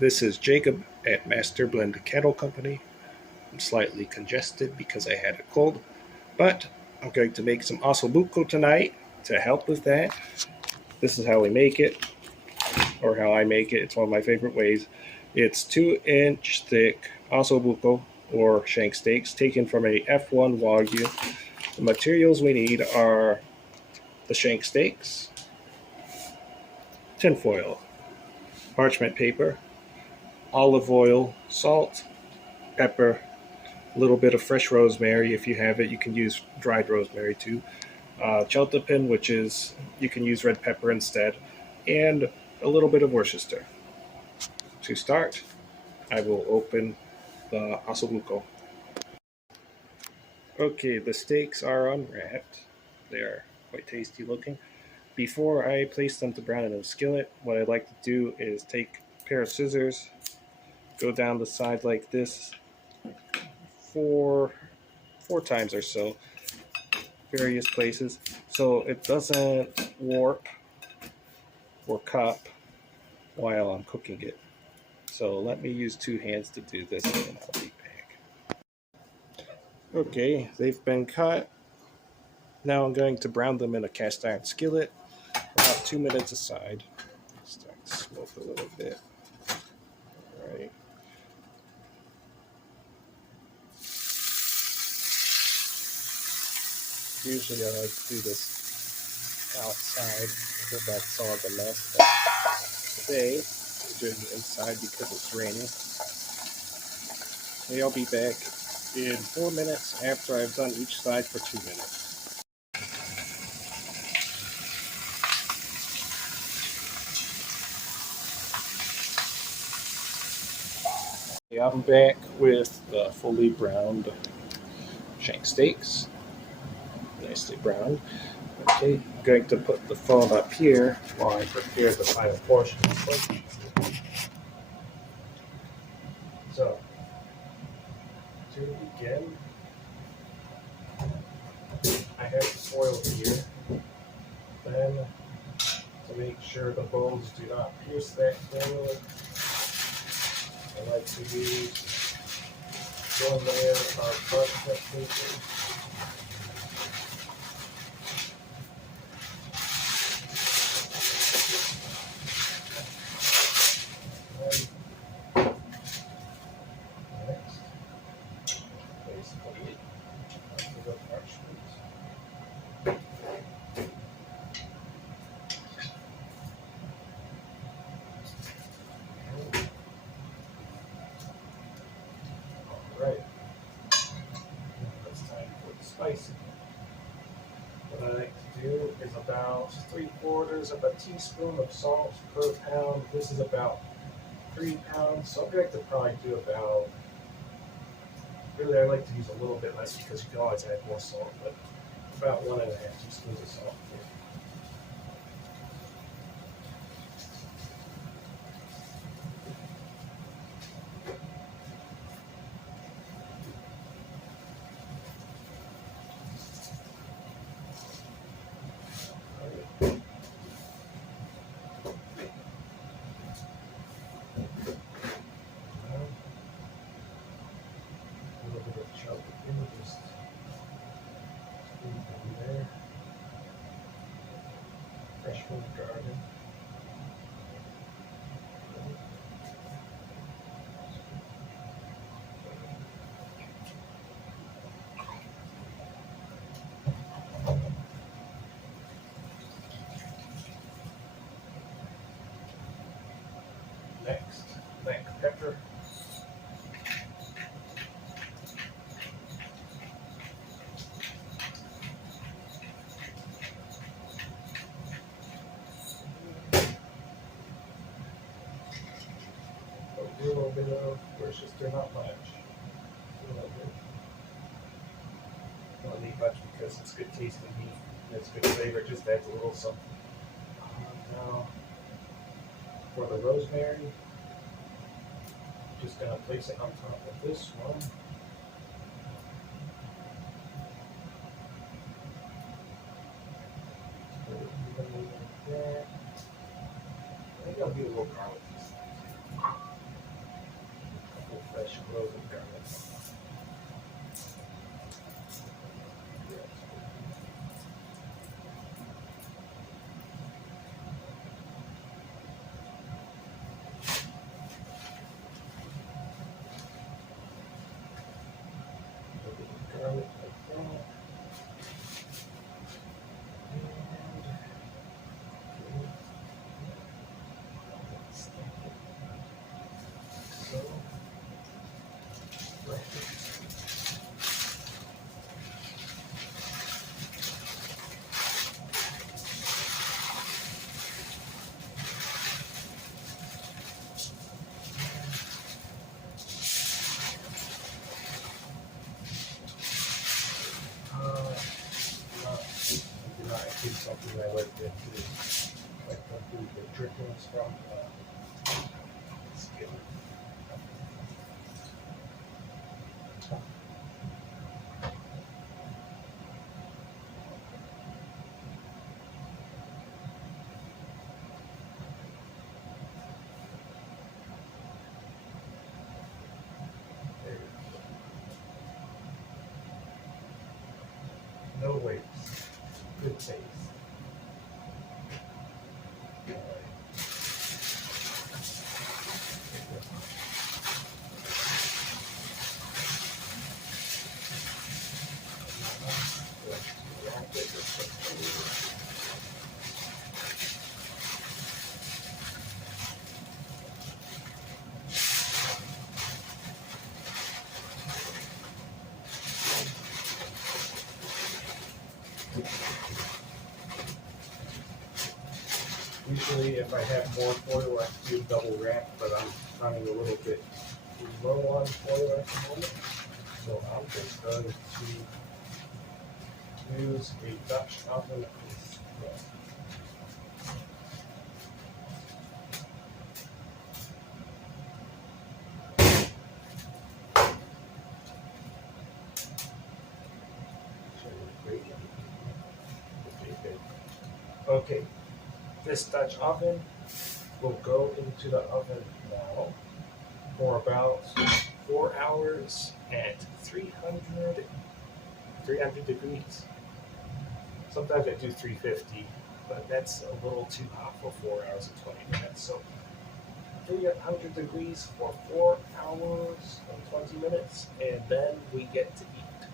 This is Jacob at Master Blend Cattle Company. I'm slightly congested because I had a cold, but I'm going to make some ossobuco tonight to help with that. This is how we make it, or how I make it. It's one of my favorite ways. It's 2-inch thick ossobuco or shank steaks taken from a F1 Wagyu. The materials we need are the shank steaks, tinfoil, parchment paper, olive oil, salt, pepper, a little bit of fresh rosemary. If you have it, you can use dried rosemary too. Cheltepin, which is you can use red pepper instead, and a little bit of Worcester. To start, I will open the ossobuco. Okay, the steaks are unwrapped. They are quite tasty looking. Before I place them to brown in a skillet, what I'd like to do is take a pair of scissors, go down the side like this four times or so, various places, so it doesn't warp or cup while I'm cooking it. So let me use two hands to do this and then I'll be back. Okay, they've been cut. Now I'm going to brown them in a cast iron skillet, about 2 minutes aside. Start to smoke a little bit. All right. Usually I like to do this outside because that's all the mess. But today I'm doing it inside because it's raining. Okay, I'll be back in 4 minutes after I've done each side for 2 minutes. Okay, I'm back with the fully browned shank steaks. Nicely browned. Okay, I'm going to put the phone up here while I prepare the final portion. So, to begin, I have the foil here. Then, to make sure the bones do not pierce that foil, I like to use one layer of parchment paper. And next, basically, after the parchment. Alright, now it's time for the spicing. What I like to do is about 3/4 of a teaspoon of salt per pound. This is about 3 pounds, so I'm going to probably do about, really I like to use a little bit less because you can always add more salt, but about 1.5 teaspoons of salt here. A little bit of chopped in, just squeeze in there. Fresh from the garden. Next, black pepper. A little bit of Worcester, not much. A little bit. Don't need much because it's good tasting meat. And it's good flavor. It just adds a little something. Now, for the rosemary, just gonna place it on top of this one. Put it evenly like that. I think I'll do a little garlic this time. salad into the drippings from the skillet. No waste. Good taste. Usually, if I have more foil, I do double wrap, but I'm running a little bit low on foil at the moment, so I'm just going to use a Dutch oven instead. Okay, this Dutch oven will go into the oven now for about 4 hours at 300 degrees. Sometimes I do 350, but that's a little too hot for 4 hours and 20 minutes. So 300 degrees for 4 hours and 20 minutes, and then we get to eat.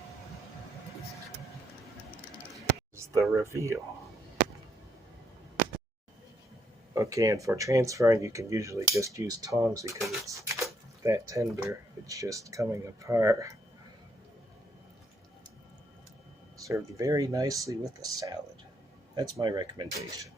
This is the reveal. Okay, and for transferring, you can usually just use tongs because it's that tender. It's just coming apart. Served very nicely with a salad. That's my recommendation.